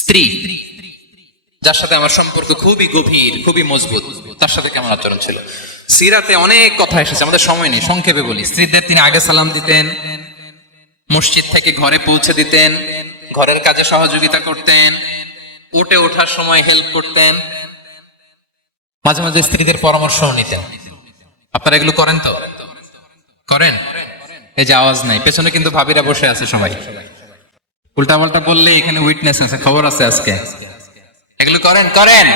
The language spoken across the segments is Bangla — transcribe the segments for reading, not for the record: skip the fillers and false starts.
স্ত্রী যার সাথে আমার সম্পর্ক খুবই গভীর, খুবই মজবুত, তার সাথে কেমন আচরণ ছিল। সিরাতে অনেক কথা এসেছে, আমাদের সময় নেই, সংক্ষেপে বলি। স্ত্রীদের তিনি আগে সালাম দিতেন, মসজিদ থেকে ঘরে পৌঁছে দিতেন, ঘরের কাজে সহযোগিতা করতেন, উঠে ওঠার সময় হেল্প করতেন, মাঝে মাঝে স্ত্রীদের পরামর্শও নিতেন। আপনারা এগুলো করেন তো? করেন? এই যে আওয়াজ নাই, পেছনে কিন্তু ভাবিরা বসে আছে সবাই। উল্টাপাল্টা বললে এখানে উইটনেস আছে, খবর আছে আজকে। এগুলো করেন? করেন?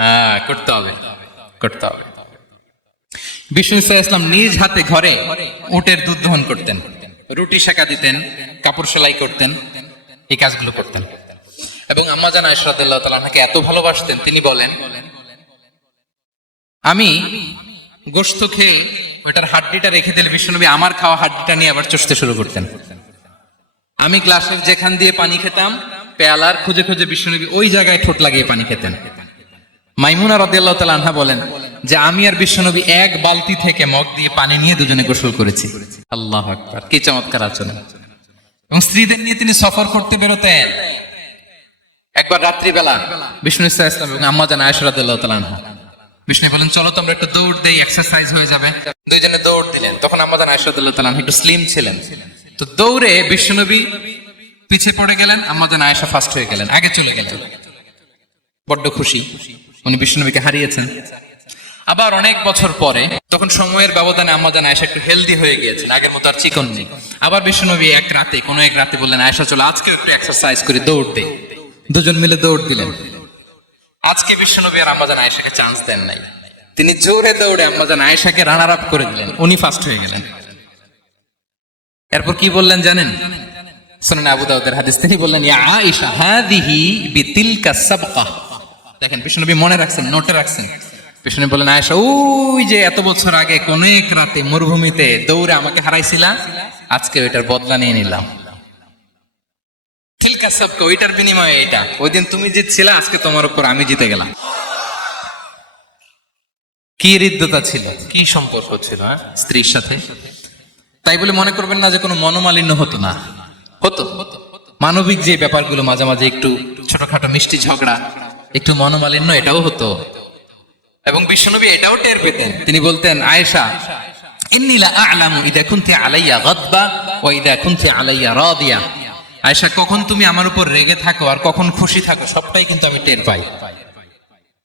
হ্যাঁ, করতে হবে, করতে হবে। বিষ্ণু ইসলাম নিজ হাতে ঘরে উটের দুধ দহন করতেন, রুটি সেকা দিতেন, কাপড় সেলাই করতেন, এই কাজগুলো করতেন। এবং আম্মা জান আয়েশা রাদিয়াল্লাহু তাআলা আনহাকে এত ভালোবাসতেন, তিনি বলেন, আমি গোশত খেয়ে ওটার হাড্ডিটা রেখে দিলে বিশ্বনবী আমার খাওয়া হাড্ডিটা নিয়ে আবার চষতে শুরু করতেন। আমি গ্লাসের যেখান দিয়ে পানি খেতাম, পেয়ালার খুঁজে খুঁজে বিশ্বনবী ওই জায়গায় ঠোঁট লাগিয়ে পানি খেতেন। মাইমুনা রাদিয়াল্লাহু তাআলা আনহা বলেন যে আমি আর বিশ্বনবী এক বালতি থেকে মগ দিয়ে পানি নিয়ে দুজনে গোসল করেছি। আল্লাহু আকবার, কি চমৎকার আচরণ। এবং স্ত্রীদের নিয়ে তিনি সফর করতে বেরোতেন। একবার রাত্রিবেলা বিষ্ণু ইসলাম এবং আম্মা জান আয়েশা রাদিয়াল্লাহু তাআলা আনহা, বিষ্ণু বলেন চলো তো আমরা একটু দৌড় দেই, এক্সারসাইজ হয়ে যাবে। দুইজনে দৌড় দিলেন। তখন আম্মা জান আয়েশা রাদিয়াল্লাহু তাআলা আনহা একটু স্লিম ছিলেন, তো দৌড়ে বিশ্বনবী পিছে পড়ে গেলেন, আম্মা জান আয়েশা ফার্স্ট হয়ে গেলেন, আগে চলে গেলেন। বড্ড খুশি, উনি বিশ্বনবীকে হারিয়েছেন। আবার অনেক বছর পরে, তখন সময়ের ব্যবধানে আম্মা জান আয়েশা একটু হেলদি হয়ে গিয়েছেন, আগের মতো আর চিকন নেই। আবার বিশ্বনবী এক রাতে বললেন, আয়েশা চলো আজকে একটু এক্সারসাইজ করি, দৌড় দেই। দুজন মিলে দৌড় দিলেন। আজকে বিশ্বনবী আর আম্মা জান আয়েশাকে চান্স দেন নাই, তিনি জোরে দৌড়ে আম্মা জান আয়েশাকে রানার আপ করে দিলেন, উনি ফার্স্ট হয়ে গেলেন। এরপর কি বললেন জানেন? সুনান আবু দাউদের হাদিস, তিনি বললেন, ইয়া আয়েশা হাদিহি বিতিলকা সাবকা। দেখেন বিশ্বনবী মনে রাখছেন, নোটে রাখছেন। বিশ্বনবী বললেন, আয়েশা ওই যে এত বছর আগে কোন এক রাতে মরুভূমিতে দৌড়ে আমাকে হারাইছিলা, আজকে ওইটার বদলা নিয়ে নিলাম। তিলকা সাবকা, ওইটার বিনিময়ে এটা। ওই দিন তুমি জিতছিলা, আজকে তোমার উপর আমি জিতে গেলাম। কি হৃদ্যতা ছিল, কি সম্পর্ক ছিল স্ত্রীর সাথে। তাই বলে মনে করবেন না যে কোনো মনোমালিন্য হতো না, হতো। মানবিক যে ব্যাপারগুলো, মাঝে মাঝে একটু ছোটখাটো মিষ্টি ঝগড়া, একটু মনোমালিন্য, এটাও হতো। এবং বিশ্বনবী এটাও টের পেতেন। তিনি বলতেন, আয়েশা ইন্নী লা আ'লামু ইযা কুনতি আলাইয়া গাদবা ওয়া ইযা কুনতি আলাইয়া রাদিয়া। আয়েশা, কখন তুমি আমার উপর রেগে থাকো আর কখন খুশি থাকো, সবটাই কিন্তু আমি টের পাই।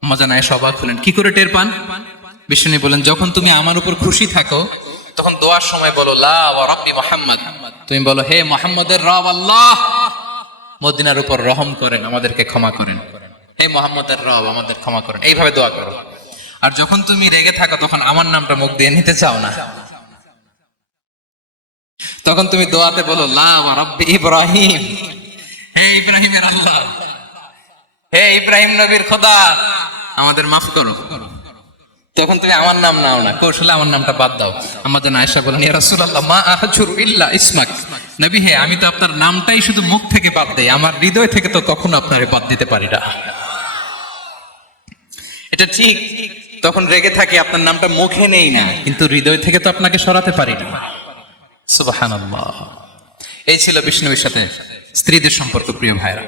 আম্মা জান আয়েশা অবাক হলেন, কি করে টের পান? বিশ্বনবী বলেন, যখন তুমি আমার উপর খুশি থাকো তখন দোয়ার সময় বলো লা ওয়া রাব্বি মুহাম্মদ, তুমি বলো হে মুহাম্মদের রব আল্লাহ, মদিনার উপর রহম করেন, আমাদেরকে ক্ষমা করেন। হে মুহাম্মদের রব, আমাদের ক্ষমা করেন, এইভাবে দোয়া করো। আর যখন তুমি রেগে থাকো তখন আমার নামটা মুখ দিয়ে নিতে চাও না, তখন তুমি দোয়াতে বলো লা ওয়া রাব্বি ইব্রাহিম, হে ইব্রাহিমের আল্লাহ, হে ইব্রাহিম নবীর খোদা, আমাদের মাফ করো। তখন তুমি আমার নাম নাও না, কৌশলে আমার নামটা বাদ দাও। আম্মা জান আয়েশা বলেন, ইয়া রাসূলুল্লাহ মা আহজুরু ইল্লা ইসমাক। নবী হে, আমি তো আপনার নামটাই শুধু মুখ থেকে বাদ দেই, আমার হৃদয় থেকে তো কখনো আপনারে বাদ দিতে পারি না। এটা ঠিক, তখন রেগে থাকি, আপনার নামটা মুখে নেই না, কিন্তু হৃদয় থেকে তো আপনাকে সরাতে পারি না। সুবহানাল্লাহ। এই ছিল বিষ্ণুর সাথে স্ত্রীদের সম্পর্ক, প্রিয় ভাইরা।